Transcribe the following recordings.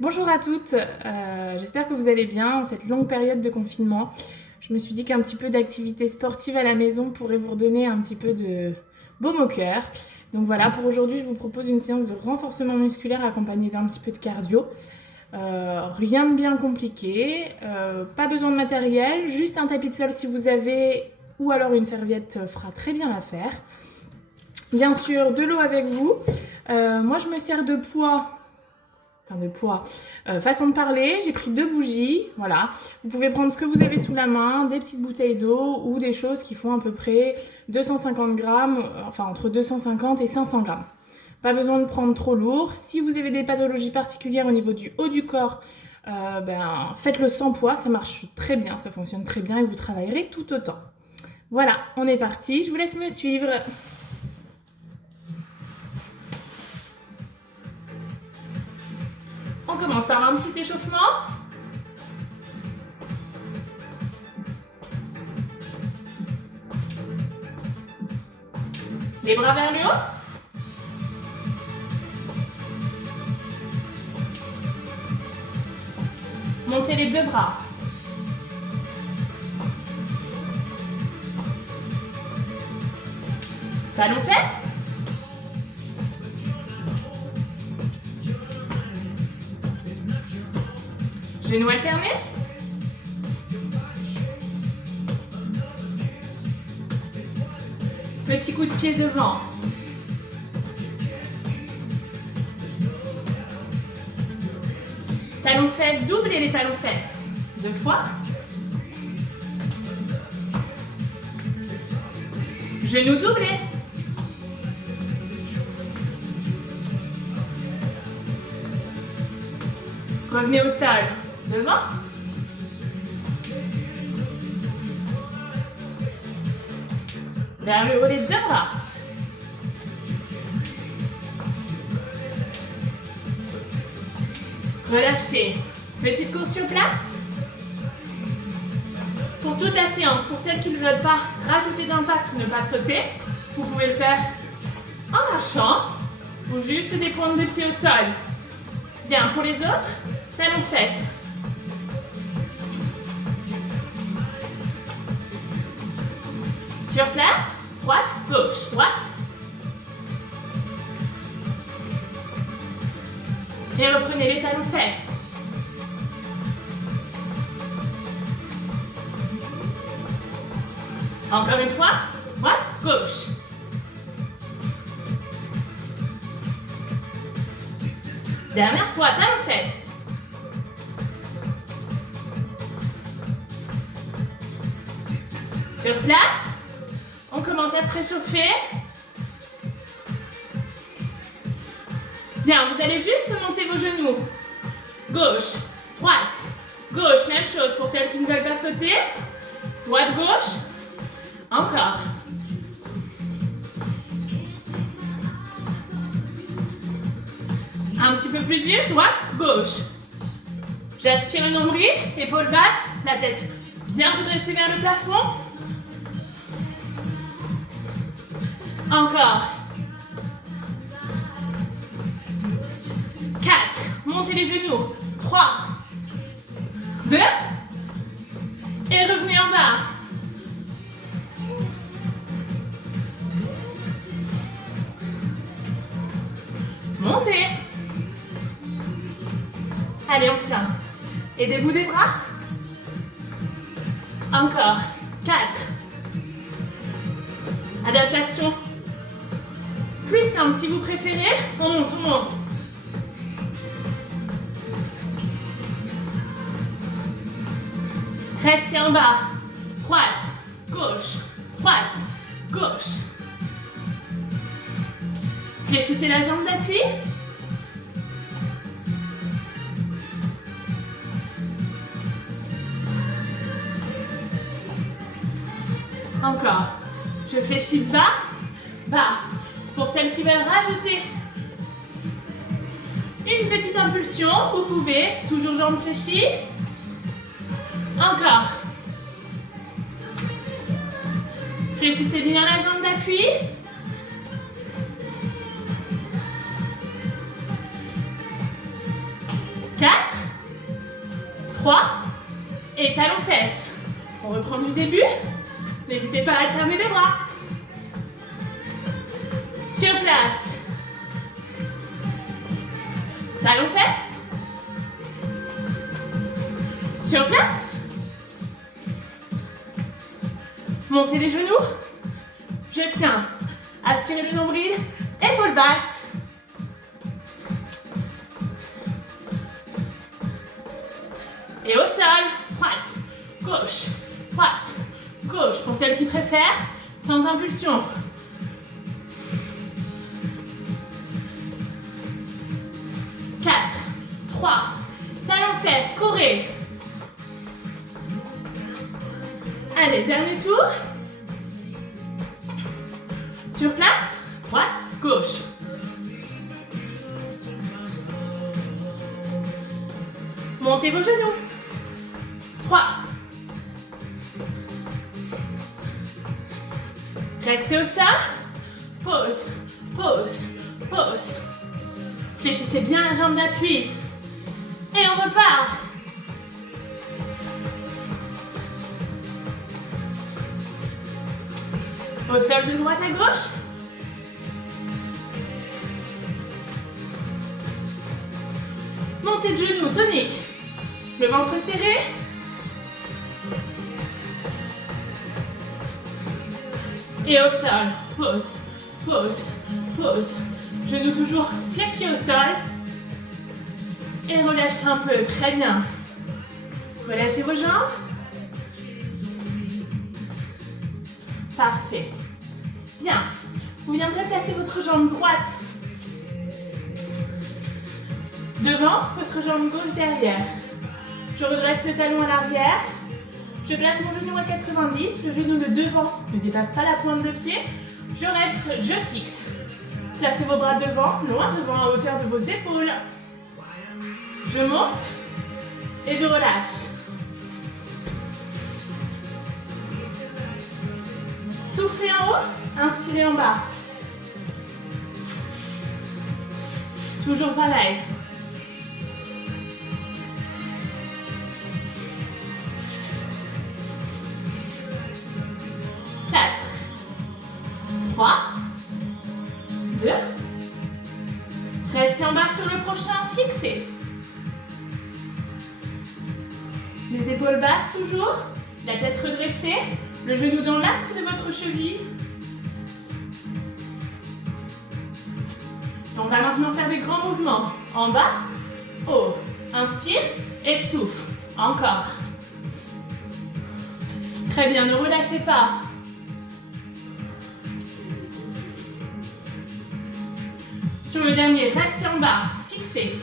Bonjour à toutes, j'espère que vous allez bien en cette longue période de confinement. Je me suis dit qu'un petit peu d'activité sportive à la maison pourrait vous redonner un petit peu de baume au cœur. Donc voilà, pour aujourd'hui, je vous propose une séance de renforcement musculaire accompagnée d'un petit peu de cardio. Rien de bien compliqué, pas besoin de matériel, juste un tapis de sol si vous avez, ou alors une serviette fera très bien l'affaire. Bien sûr, de l'eau avec vous. Moi, je me sers de poids. Façon de parler, j'ai pris 2 bougies, voilà. Vous pouvez prendre ce que vous avez sous la main, des petites bouteilles d'eau ou des choses qui font à peu près 250 grammes, enfin entre 250 et 500 grammes. Pas besoin de prendre trop lourd. Si vous avez des pathologies particulières au niveau du haut du corps, faites-le sans poids, ça marche très bien, ça fonctionne très bien et vous travaillerez tout autant. Voilà, on est parti, je vous laisse me suivre. On commence par un petit échauffement. Les bras vers le haut. Montez les 2 bras. Talons fesses. Genoux alternés. Petit coup de pied devant. Talons fesses, doublez les talons fesses. 2 fois. Genoux doublés. Revenez au sol. Devant. Vers le haut les 2 bras. Relâchez. Petite course sur place. Pour toute la séance, pour celles qui ne veulent pas rajouter d'impact, ne pas sauter, vous pouvez le faire en marchant ou juste des pointes de pied au sol. Bien, pour les autres, talons fesses. Sur place, droite, gauche, droite. Et reprenez les talons fesses. Encore une fois, droite, gauche. Dernière fois, talons fesses. Sur place, on commence à se réchauffer. Bien, vous allez juste monter vos genoux. Gauche, droite, gauche, même chose pour celles qui ne veulent pas sauter. Droite, gauche. Encore. Un petit peu plus dur, droite, gauche. J'aspire le nombril, épaules basses, la tête bien redressée vers le plafond. Encore. 4. Montez les genoux. 3. 2. Et revenez en bas. Montez. Allez, on tient. Aidez-vous des bras. Encore. 4. Adaptation. Plus simple si vous préférez. On monte, on monte. Restez en bas. Droite, gauche, droite, gauche. Fléchissez la jambe d'appui. Encore. Je fléchis bas, bas. Pour celles qui veulent rajouter une petite impulsion, vous pouvez. Toujours jambes fléchies. Encore. Fléchissez bien la jambe d'appui. 4. 3. Et talons-fesses. On reprend du début. N'hésitez pas à alterner les bras. Sur place. Talons-fesses. Sur place. Montez les genoux. Je tiens. Aspirez le nombril. Épaules basses. Et au sol. Droite, gauche, droite, gauche. Pour celles qui préfèrent, sans impulsion. 4, 3, talons-fesses, courez. Allez, dernier tour. Sur place, droite, gauche. Montez vos genoux. 3. Restez au sol. Pause, pause, pause. Fléchissez bien la jambe d'appui. Et on repart. Au sol de droite à gauche. Montée de genoux, tonique. Le ventre serré. Et au sol. Pause, pause, pause. Genoux toujours fléchis au sol. Et relâchez un peu. Très bien. Relâchez vos jambes. Parfait. Bien. Vous viendrez placer votre jambe droite devant, votre jambe gauche derrière. Je redresse le talon à l'arrière. Je place mon genou à 90. Le genou de devant ne dépasse pas la pointe de pied. Je reste, je fixe. Placez vos bras devant, loin devant, à hauteur de vos épaules. Je monte et je relâche. Soufflez en haut, inspirez en bas. Toujours pareil. Restez en bas sur le prochain, fixez. Les épaules basses toujours, la tête redressée, le genou dans l'axe de votre cheville. On va maintenant faire des grands mouvements. En bas, haut. Inspire et souffle. Encore. Très bien, ne relâchez pas. Sur le dernier, restez en bas, fixez.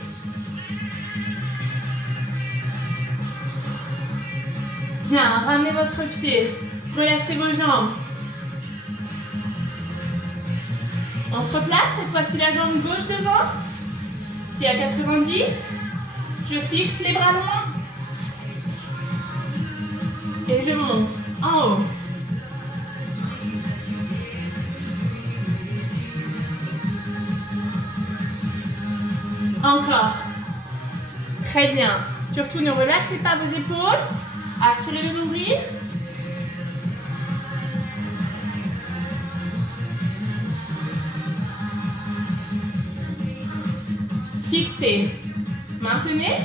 Bien, ramenez votre pied, relâchez vos jambes. On se replace, cette fois-ci la jambe gauche devant. Pied à 90. Je fixe les bras longs. Et je monte en haut. Encore. Très bien. Surtout ne relâchez pas vos épaules. Aspirez le nombril. Fixez. Maintenez.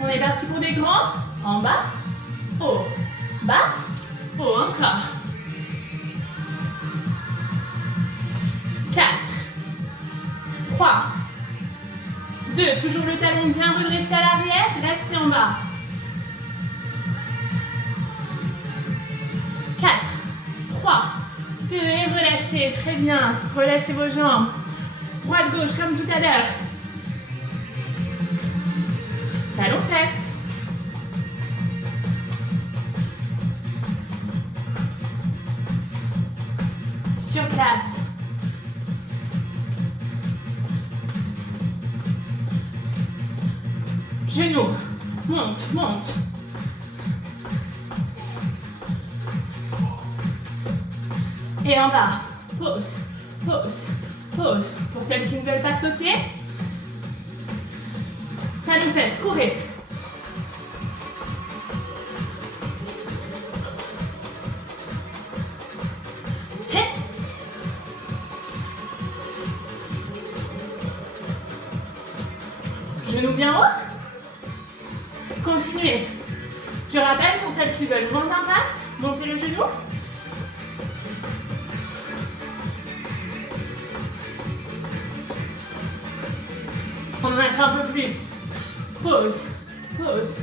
On est parti pour des grands. En bas, haut, bas, haut, encore. 4, 3, 2, toujours le talon bien redressé à l'arrière, restez en bas. 4, 3, 2, et relâchez, très bien. Relâchez vos jambes. Droite, gauche, comme tout à l'heure. Talons, fesses. Sur place. Genoux. Monte, monte. Et en bas. Pause, pause, pause. Pour celles qui ne veulent pas sauter, talons fesses, courez. Genoux bien haut. Continuez. Je rappelle pour celles qui veulent moins d'impact, montez le genou. On en a fait un peu plus. Pause, pause,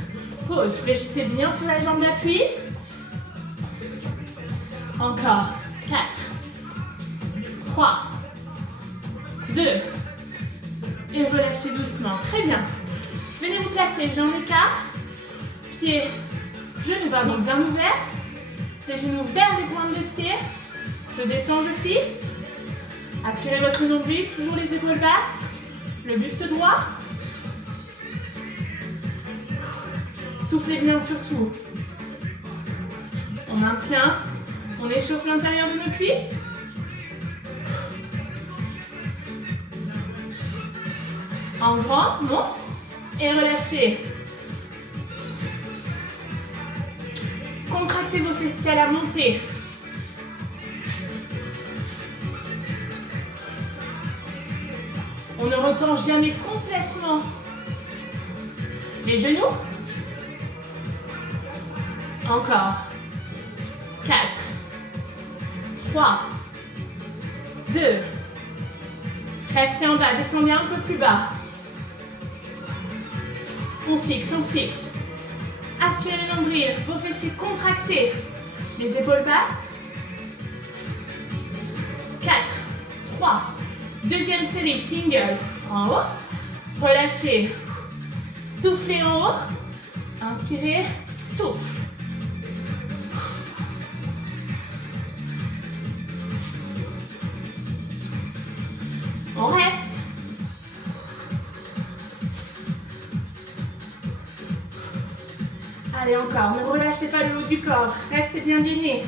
pause. Fléchissez bien sur la jambe d'appui. Encore. 4, 3, 2. Et relâchez doucement. Très bien. Venez vous placer, jambes d'écart. Pieds, genoux, pardon, bien ouverts. Les genoux vers les pointes de pied. Je descends, je fixe. Aspirez votre nombril, toujours les épaules basses. Le buste droit. Soufflez bien surtout. On maintient. On échauffe l'intérieur de nos cuisses. En grand, monte et relâchez. Contractez vos fessiers à la montée. On ne retend jamais complètement les genoux. Encore. 4, 3, 2. Restez en bas, descendez un peu plus bas. On fixe, on fixe. Aspirez le nombril, vos fessiers contractés. Les épaules basses. 4, 3. Deuxième série, single. En haut. Relâchez. Soufflez en haut. Inspirez. Souffle. On reste. Allez, encore. Ne relâchez pas le haut du corps. Restez bien gainé.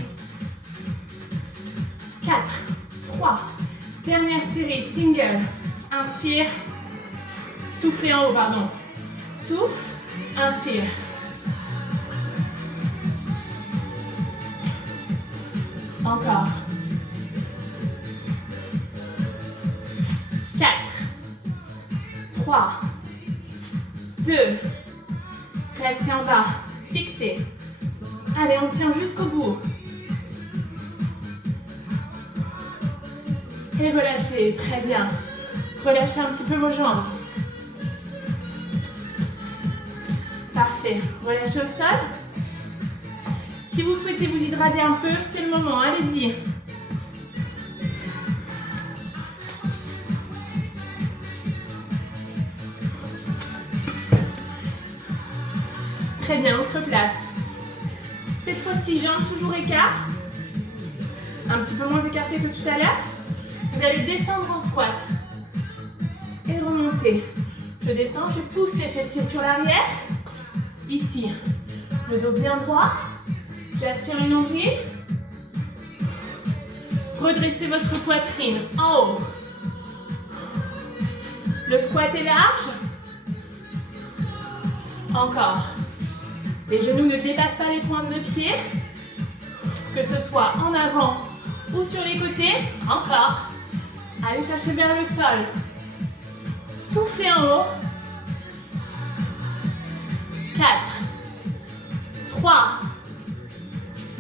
4, 3. Dernière série, single. Inspire. Soufflez en haut, pardon. Souffle. Inspire. Encore. 4, 3, 2. Restez en bas. Fixez. Allez, on tient jusqu'au bout. Et relâchez. Très bien. Relâchez un petit peu vos jambes. Parfait. Relâchez au sol. Si vous souhaitez vous hydrater un peu, c'est le moment. Allez-y. Très bien, on se replace. Cette fois-ci, jambes toujours écart. Un petit peu moins écarté que tout à l'heure. Vous allez descendre en squat. Et remonter. Je descends, je pousse les fessiers sur l'arrière. Ici, le dos bien droit. J'aspire le nombril. Redressez votre poitrine en haut. Le squat est large. Encore. Les genoux ne dépassent pas les pointes de pied. Que ce soit en avant ou sur les côtés. Encore. Allez chercher vers le sol. Soufflez en haut. 4, 3,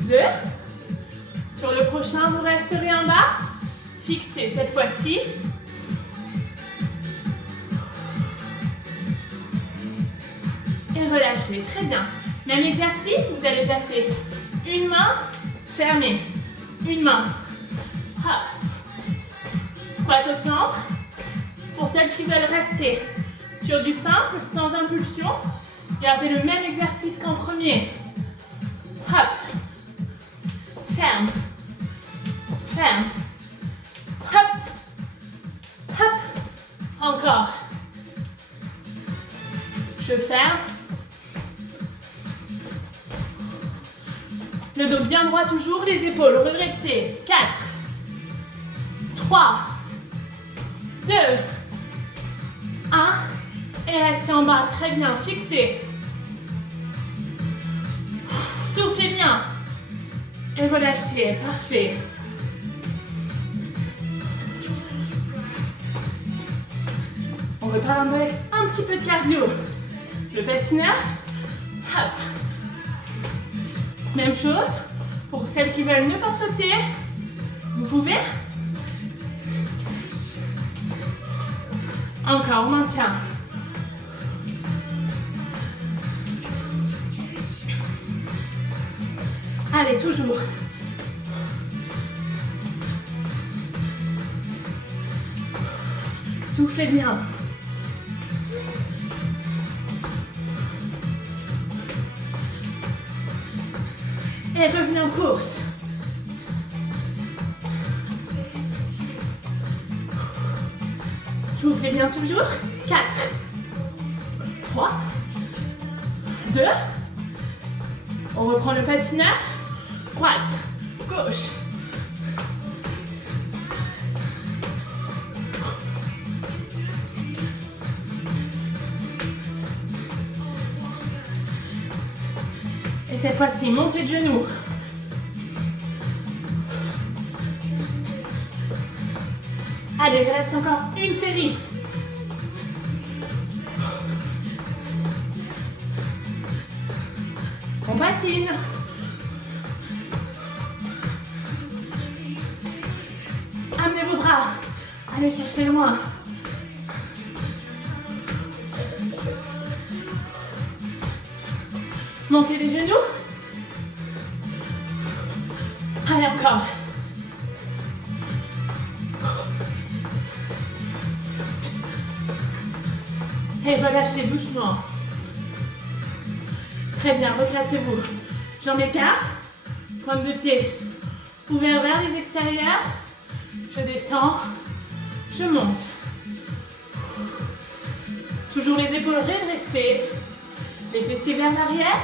2. Sur le prochain, vous resterez en bas. Fixez cette fois-ci. Et relâchez. Très bien. Même exercice, vous allez placer une main fermée. Une main. Hop. Squat au centre. Pour celles qui veulent rester sur du simple, sans impulsion, gardez le même exercice qu'en premier. Hop. Ferme. Ferme. Hop. Hop. Encore. Je ferme. Le dos bien droit toujours, les épaules redressées. 4, 3, 2, 1. Et restez en bas. Très bien. Fixez. Soufflez bien. Et relâchez. Parfait. On repart avec un petit peu de cardio. Le patineur. Hop. Même chose. Pour celles qui veulent ne pas sauter, vous pouvez. Encore, on maintient. Allez, toujours. Soufflez bien. Et revenez en course. Soufflez bien toujours. 4, 3, 2. On reprend le patineur. Droite, gauche. Et cette fois-ci, montée de genoux. Allez, il reste encore une série. On patine. Amenez vos bras. Allez chercher loin. Montez les genoux. Allez, encore. Et relâchez doucement. Très bien, replacez-vous. Jambes écart, pointe de pied ouvert vers les extérieurs. Je descends, je monte. Toujours les épaules redressées, les fessiers vers l'arrière.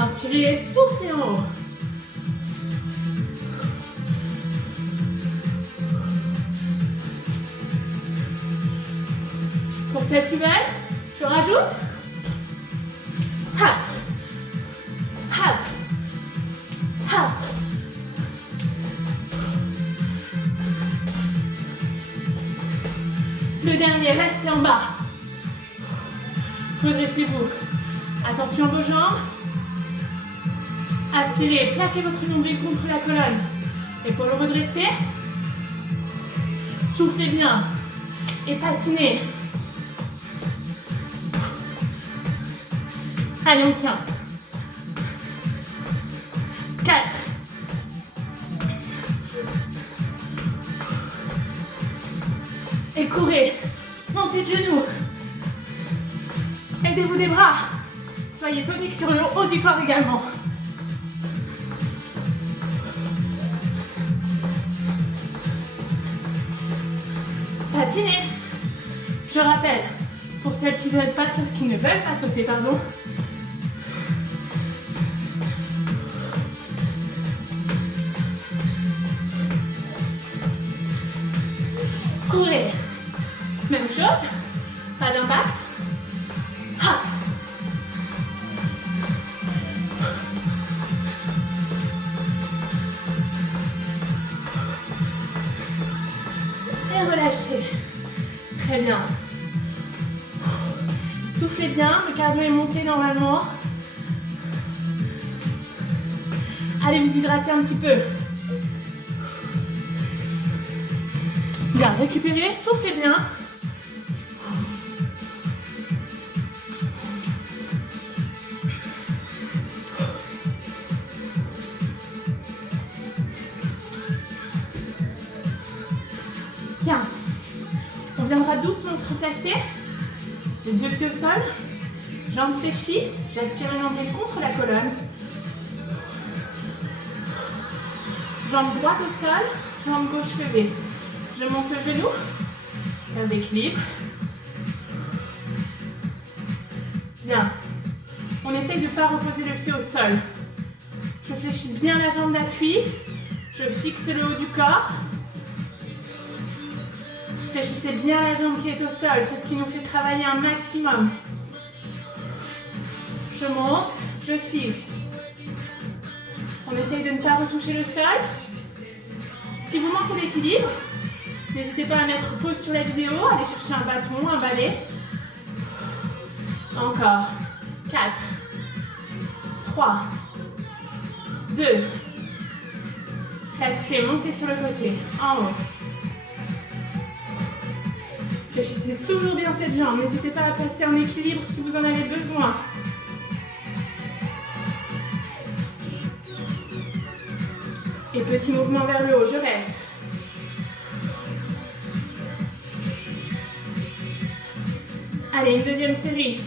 Inspirez, soufflez en haut. Pour celles qui veulent, je rajoute. Hop, hop, hop. Le dernier, restez en bas. Redressez-vous. Attention à vos jambes. Aspirez, plaquez votre nombril contre la colonne. Épaules redressées. Soufflez bien. Et patinez. Allez, on tient. 4. Et courez. Montez de genoux. Aidez-vous des bras. Soyez tonique sur le haut du corps également. Patinez. Je rappelle, pour celles qui ne veulent pas sauter, pardon. Courez. Même chose. Pas d'impact. Hop. Et relâchez. Très bien. Soufflez bien. Le cardio est monté normalement. Allez vous hydrater un petit peu. Bien, récupérez, soufflez bien. Bien. On viendra doucement se replacer. Les deux pieds au sol. Jambes fléchies. J'aspire un nombril contre la colonne. Jambe droite au sol. Jambe gauche levée. Je monte le genou, faire d'équilibre. Bien. On essaye de ne pas reposer le pied au sol. Je fléchis bien la jambe d'appui. Je fixe le haut du corps. Fléchissez bien la jambe qui est au sol. C'est ce qui nous fait travailler un maximum. Je monte, je fixe. On essaye de ne pas retoucher le sol. Si vous manquez d'équilibre, n'hésitez pas à mettre pause sur la vidéo, allez chercher un bâton, un balai. Encore. 4, 3, 2. Restez, montez sur le côté, en haut. Fléchissez toujours bien cette jambe. N'hésitez pas à passer en équilibre si vous en avez besoin. Et petit mouvement vers le haut, je reste. Allez, une deuxième série.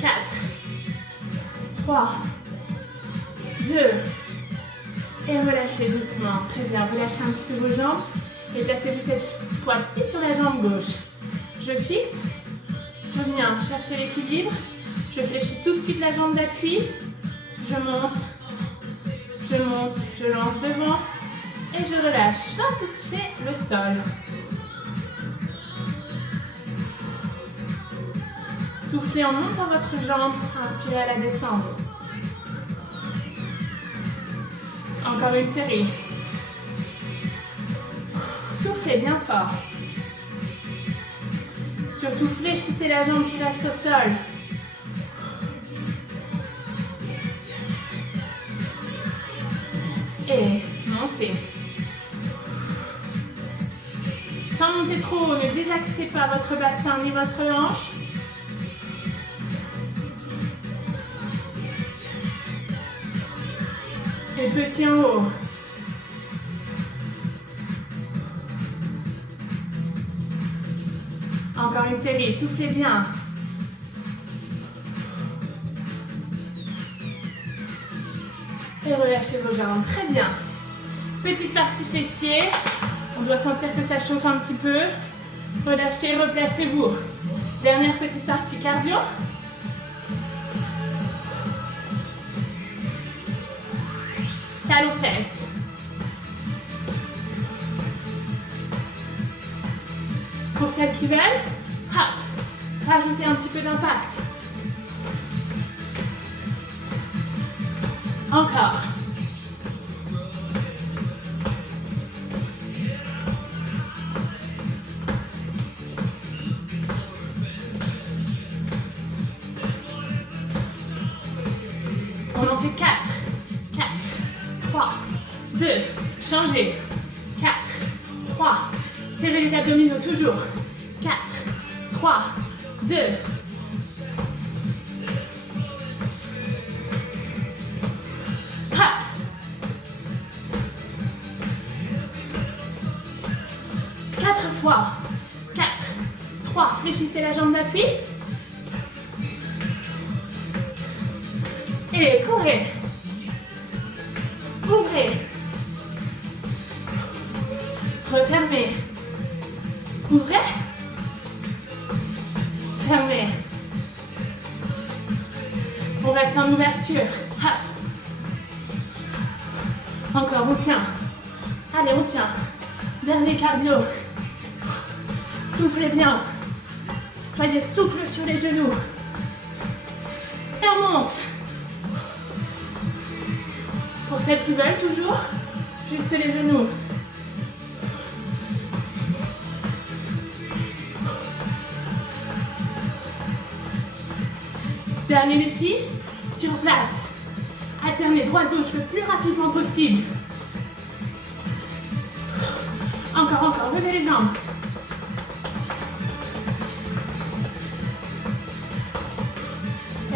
4, 3, 2. Et relâchez doucement. Très bien, relâchez un petit peu vos jambes. Et placez-vous cette fois-ci sur la jambe gauche. Je fixe. Je viens chercher l'équilibre. Je fléchis tout de suite la jambe d'appui. Je monte. Je monte. Je lance devant. Et je relâche sans toucher le sol. Soufflez en montant votre jambe. Inspirez à la descente. Encore une série. Soufflez bien fort. Surtout fléchissez la jambe qui reste au sol. Et montez. Sans monter trop haut, ne désaxez pas votre bassin ni votre hanche. Et petit en haut. Encore une série, soufflez bien. Et relâchez vos jambes, très bien. Petite partie fessier. On doit sentir que ça chauffe un petit peu. Relâchez, replacez-vous. Dernière petite partie cardio. Talons fesses. Pour celles qui veulent, hop, rajoutez un petit peu d'impact. Encore. On en fait 4. 4, 3, 2, changez. 4, 3, serrez les abdominaux toujours. 4, 3, 2. Hop. 4 fois. 4, 3, fléchissez la jambe d'appui. Et courez. Ouvrez. Refermez. Ouvrez. Fermez. On reste en ouverture. Hop. Encore, on tient. Allez, on tient. Dernier cardio. Soufflez bien. Soyez souple sur les genoux. Et on monte. Pour celles qui veulent, toujours, juste les genoux. Dernier défi, sur place. Alternez droite-gauche le plus rapidement possible. Encore, encore, levez les jambes.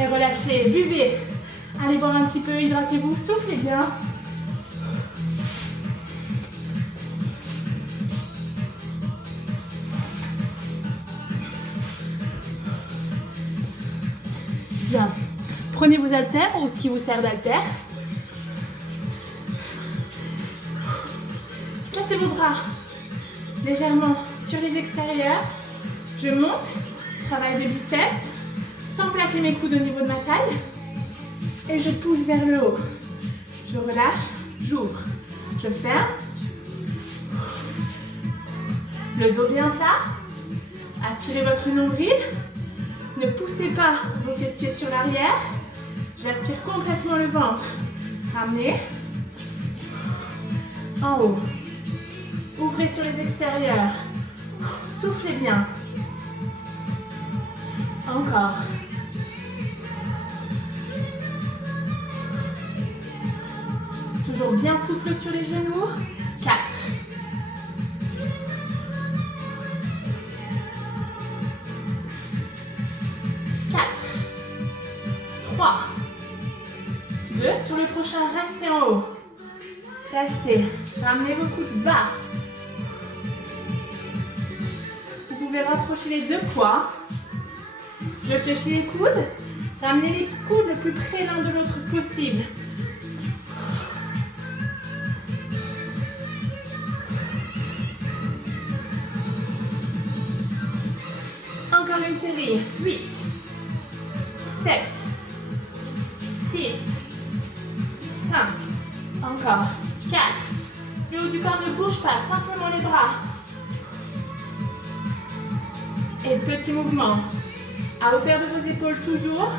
Et relâchez, buvez. Allez boire un petit peu, hydratez-vous, soufflez bien. Bien. Prenez vos haltères ou ce qui vous sert d'haltère. Placez vos bras légèrement sur les extérieurs. Je monte, travail de biceps, sans plaquer mes coudes au niveau de ma taille. Et je pousse vers le haut. Je relâche, j'ouvre. Je ferme. Le dos bien plat. Aspirez votre nombril. Ne poussez pas vos fessiers sur l'arrière. J'aspire complètement le ventre. Ramenez. En haut. Ouvrez sur les extérieurs. Soufflez bien. Encore. Toujours bien souple sur les genoux. 4. 4. 3. 2. Sur le prochain, restez en haut. Restez. Ramenez vos coudes bas. Vous pouvez rapprocher les deux poids. Je fléchis les coudes. Ramenez les coudes le plus près l'un de l'autre possible. Encore une série. 8, 7, 6, 5. Encore. 4. Le haut du corps ne bouge pas, simplement les bras. Et petit mouvement. À hauteur de vos épaules toujours.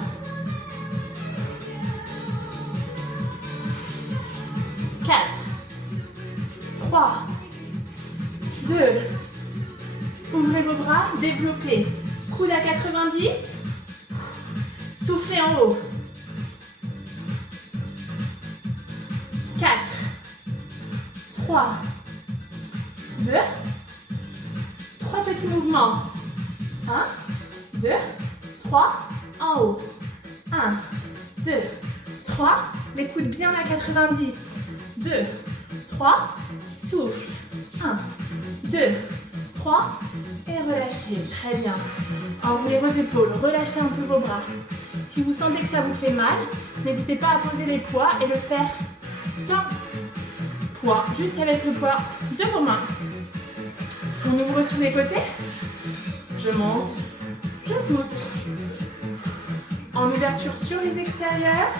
4, 3, 2. Ouvrez vos bras, développez. Coude à 90. Soufflez en haut. 4, 3, 2. 3 petits mouvements. 1, 2, 3, en haut. 1, 2, 3. Les coudes bien à 90. 2, 3. Souffle. 1, 2, 3. Et relâchez. Très bien. Enroulez vos épaules. Relâchez un peu vos bras. Si vous sentez que ça vous fait mal, n'hésitez pas à poser les poids et le faire sans poids, juste avec le poids de vos mains. On ouvre sur les côtés. Je monte. Je pousse. En ouverture sur les extérieurs.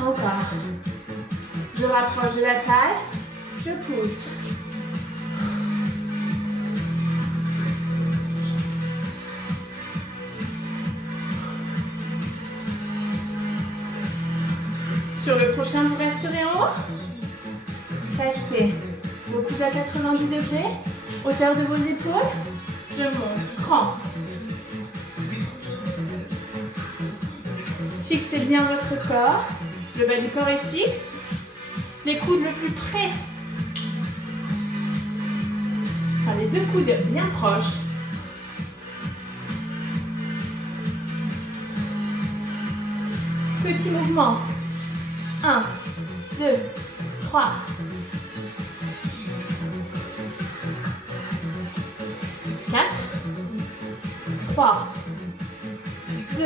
Encore. Je rapproche de la taille. Je pousse. Sur le prochain, vous resterez en haut. Restez. Vos coudes à 90 degrés. Hauteur de vos épaules. Je monte. Grand. Fixez bien votre corps. Le bas du corps est fixe. Les coudes le plus près. Enfin, les deux coudes bien proches. Petit mouvement. 1, 2, 3. 4. 3. 2.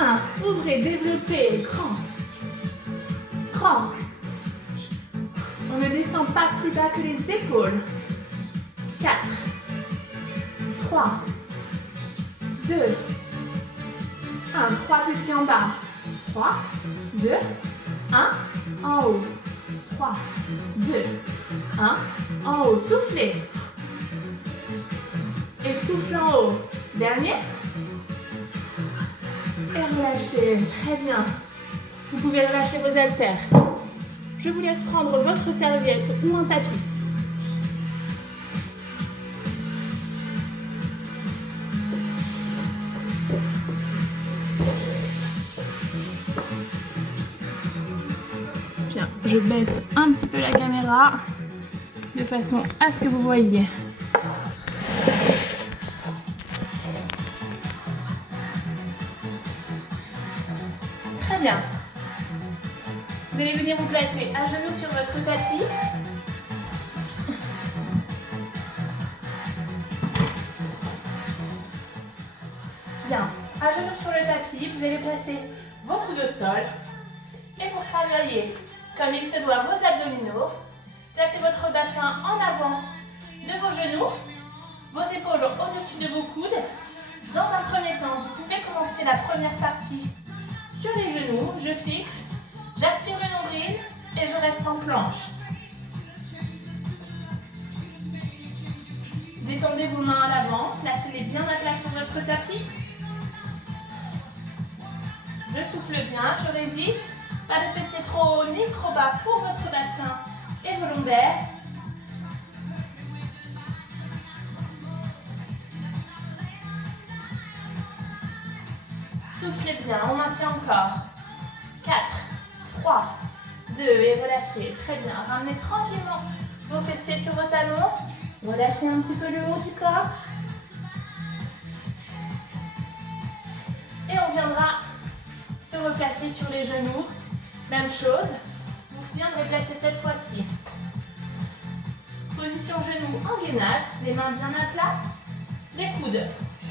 1. Ouvrez, développez. Grand. Grand. On ne descend pas plus bas que les épaules. 4. 3. 2. 1. 3 petits en bas. 3, 2, 1, en haut. 3, 2, 1, en haut. Soufflez. Et souffle en haut. Dernier. Et relâchez. Très bien. Vous pouvez relâcher vos haltères. Je vous laisse prendre votre serviette ou un tapis. Bien, je baisse un petit peu la caméra de façon à ce que vous voyez. Très bien. Vous allez venir vous placer à genoux sur votre tapis. Bien. À genoux sur le tapis, vous allez placer vos coudes au sol. Et pour travailler comme il se doit vos abdominaux, placez votre bassin en avant de vos genoux, vos épaules au-dessus de vos coudes. Dans un premier temps, vous pouvez commencer la première partie sur les genoux. Je fixe, j'aspire le nombril et je reste en planche. Détendez vos mains à l'avant, placez-les bien à plat sur votre tapis. Je souffle bien, je résiste. Pas de fessiers trop haut ni trop bas pour votre bassin et vos lombaires. Soufflez bien, on maintient encore. 4, 3, 2 et relâchez. Très bien, ramenez tranquillement vos fessiers sur vos talons. Relâchez un petit peu le haut du corps. Et on viendra se replacer sur les genoux. Même chose. Vous viendrez placer cette fois-ci. Position genoux en gainage. Les mains bien à plat. Les coudes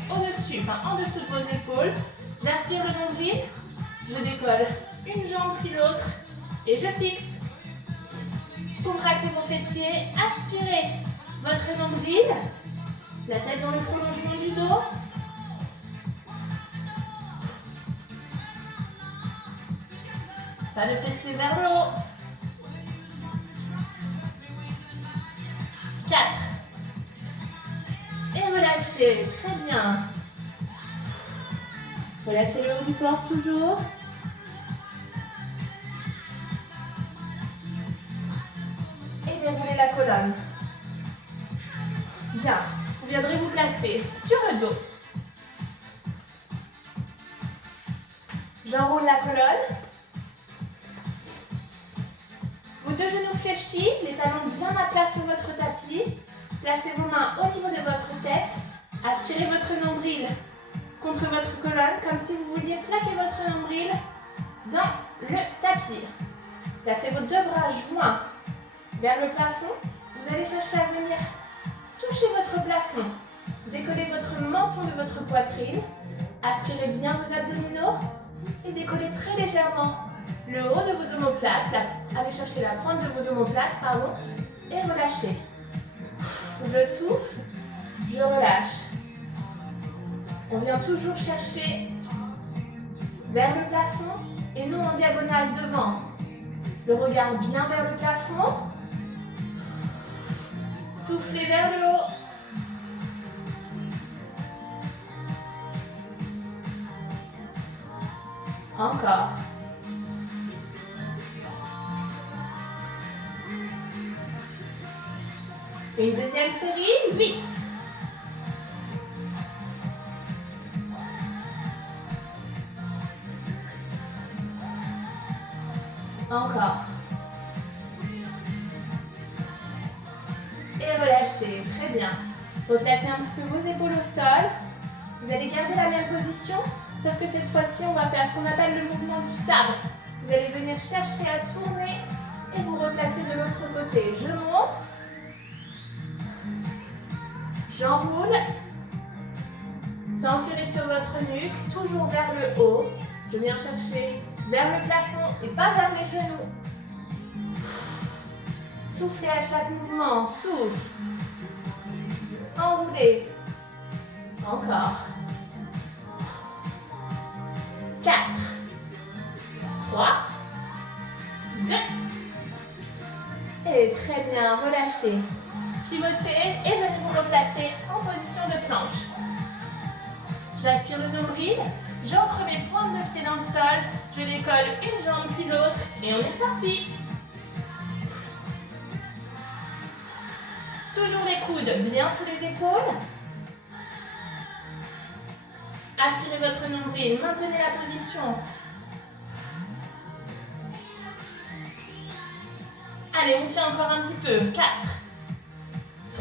au-dessus, en dessous de vos épaules. J'aspire le nombril. Je décolle une jambe puis l'autre. Et je fixe. Contractez vos fessiers. Aspirez votre nombril, la tête dans le prolongement du dos. Pas de fessiers vers le haut. 4. Et relâchez, très bien. Relâchez le haut du corps toujours. Et déroulez la colonne. Bien, vous viendrez vous placer sur le dos. J'enroule la colonne. Vos deux genoux fléchis, les talons bien à plat sur votre tapis. Placez vos mains au niveau de votre tête. Aspirez votre nombril contre votre colonne, comme si vous vouliez plaquer votre nombril dans le tapis. Placez vos deux bras joints vers le plafond. Vous allez chercher à venir touchez votre plafond, décollez votre menton de votre poitrine, aspirez bien vos abdominaux et décollez très légèrement le haut de vos omoplates, allez chercher la pointe de vos omoplates, et relâchez. Je souffle, je relâche. On vient toujours chercher vers le plafond et non en diagonale devant. Le regard bien vers le plafond. Soufflez vers le haut. Encore. Une deuxième série, 8. Encore. Et relâchez, très bien. Replacez un petit peu vos épaules au sol. Vous allez garder la même position, sauf que cette fois-ci, on va faire ce qu'on appelle le mouvement du sabre. Vous allez venir chercher à tourner et vous replacer de l'autre côté. Je monte. J'enroule. Sentirez sur votre nuque, toujours vers le haut. Je viens chercher vers le plafond et pas vers les genoux. Soufflez à chaque mouvement, souffle. Enroulez. Encore. 4, 3, 2. Et très bien, relâchez. Pivotez et venez vous replacer en position de planche. J'aspire le nombril, j'ancre mes pointes de pied dans le sol, je décolle une jambe puis l'autre et on est parti. Toujours les coudes bien sous les épaules. Aspirez votre nombril, maintenez la position. Allez, on tient encore un petit peu. 4,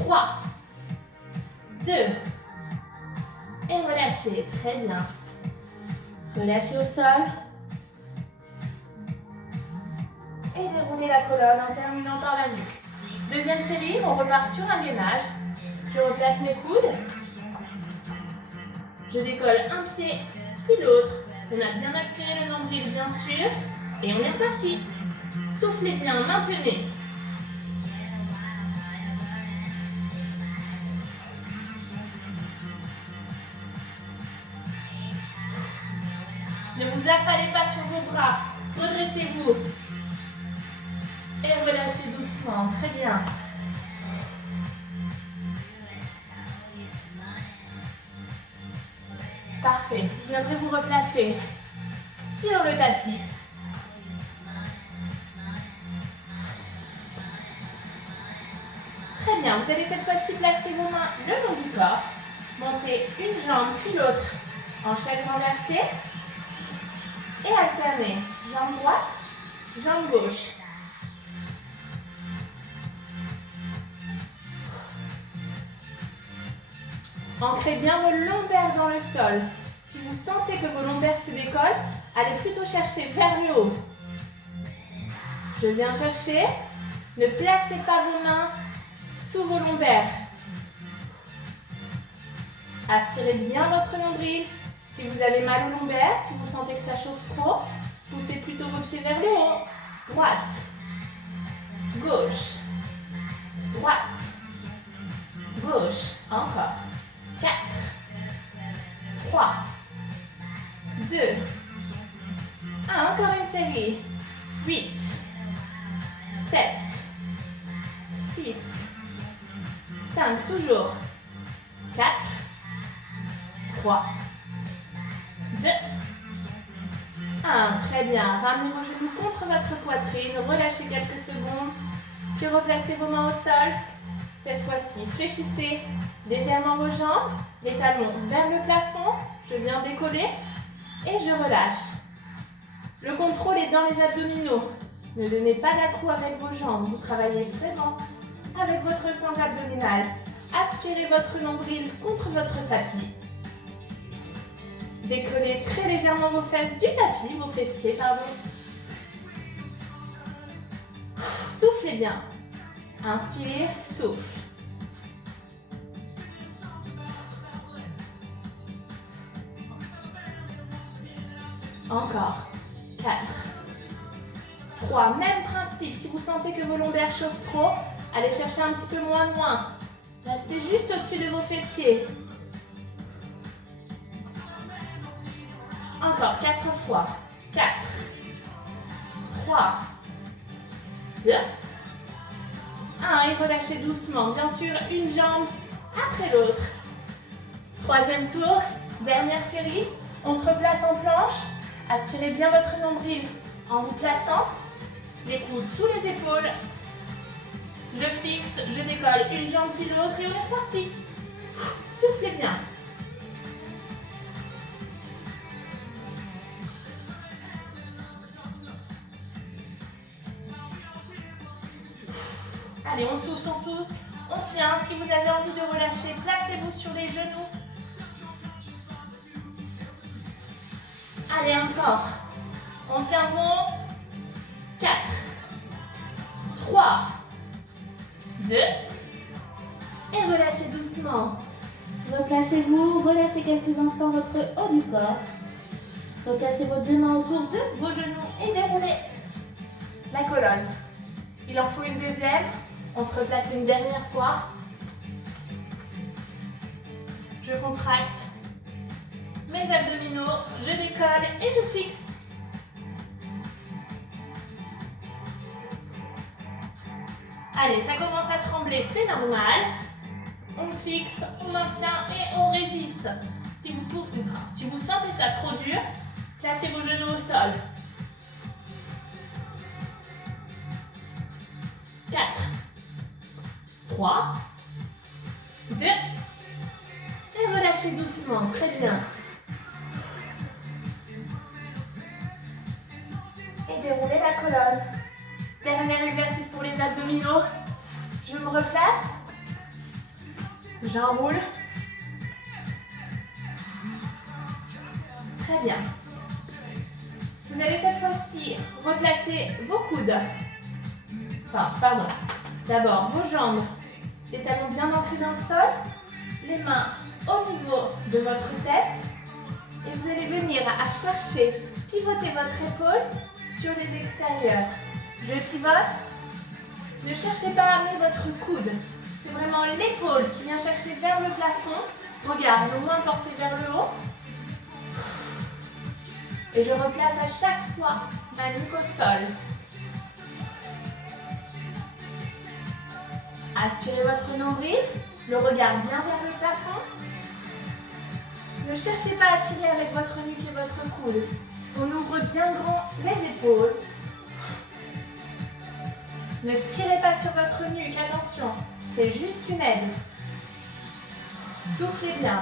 3, 2. Et relâchez, très bien. Relâchez au sol. Et déroulez la colonne en terminant par la nuque. Deuxième série, on repart sur un gainage. Je replace mes coudes. Je décolle un pied puis l'autre. On a bien aspiré le nombril, bien sûr. Et on est reparti. Soufflez bien, maintenez. Ne vous affalez pas sur vos bras. Redressez-vous. Et relâchez doucement. Très bien. Parfait. Vous viendrez vous replacer sur le tapis. Très bien. Vous allez cette fois-ci placer vos mains le long du corps. Montez une jambe puis l'autre en chaise renversée. Et alternez. Jambe droite, jambe gauche. Ancrez bien vos lombaires dans le sol. Si vous sentez que vos lombaires se décollent, allez plutôt chercher vers le haut. Je viens chercher. Ne placez pas vos mains sous vos lombaires. Aspirez bien votre nombril. Si vous avez mal aux lombaires, si vous sentez que ça chauffe trop, poussez plutôt vos pieds vers le haut. Droite, gauche, droite, gauche. Encore. 4, 3, 2, 1. Encore une série. 8, 7, 6, 5. Toujours. 4, 3, 2, 1. Très bien. Ramenez vos genoux contre votre poitrine. Relâchez quelques secondes. Puis replacez vos mains au sol. Cette fois-ci, fléchissez légèrement vos jambes. Les talons vers le plafond. Je viens décoller. Et je relâche. Le contrôle est dans les abdominaux. Ne donnez pas d'accroc avec vos jambes. Vous travaillez vraiment avec votre sangle abdominale. Aspirez votre nombril contre votre tapis. Décollez très légèrement vos fesses du tapis, vos fessiers, pardon. Soufflez bien. Inspire, souffle. Encore. 4, 3. Même principe. Si vous sentez que vos lombaires chauffent trop, allez chercher un petit peu moins loin. Restez juste au-dessus de vos fessiers. Encore 4 fois. 4, 3, 2, 1. Et relâchez doucement. Bien sûr, une jambe après l'autre. Troisième tour. Dernière série. On se replace en planche. Aspirez bien votre nombril en vous plaçant. Les coudes sous les épaules. Je fixe, je décolle une jambe puis l'autre et on est parti. Soufflez bien. Allez, on souffle, on souffle. On tient. Si vous avez envie de relâcher, placez-vous sur les genoux. Allez, encore. On tient bon. 4, 3, 2. Et relâchez doucement. Replacez-vous. Relâchez quelques instants votre haut du corps. Replacez vos deux mains autour de vos genoux et déroulez la colonne. Il en faut une deuxième. On se replace une dernière fois. Je contracte mes abdominaux, je décolle et je fixe. Allez, ça commence à trembler, c'est normal. On fixe, on maintient et on résiste. Si vous sentez ça trop dur, placez vos genoux au sol. 4, 3, 2, et relâchez doucement, très bien. Et déroulez la colonne. Dernier exercice pour les abdominaux. Je me replace. J'enroule. Très bien. Vous allez cette fois-ci replacer vos coudes. Enfin, pardon. D'abord vos jambes, les talons bien ancrés dans le sol, les mains au niveau de votre tête. Et vous allez venir à chercher, pivoter votre épaule sur les extérieurs. Je pivote. Ne cherchez pas à amener votre coude. C'est vraiment l'épaule qui vient chercher vers le plafond. Regarde, le moins porté vers le haut. Et je replace à chaque fois ma nuque au sol. Aspirez votre nombril, le regard bien vers le plafond. Ne cherchez pas à tirer avec votre nuque et votre coude. On ouvre bien grand les épaules. Ne tirez pas sur votre nuque, attention, c'est juste une aide. Soufflez bien.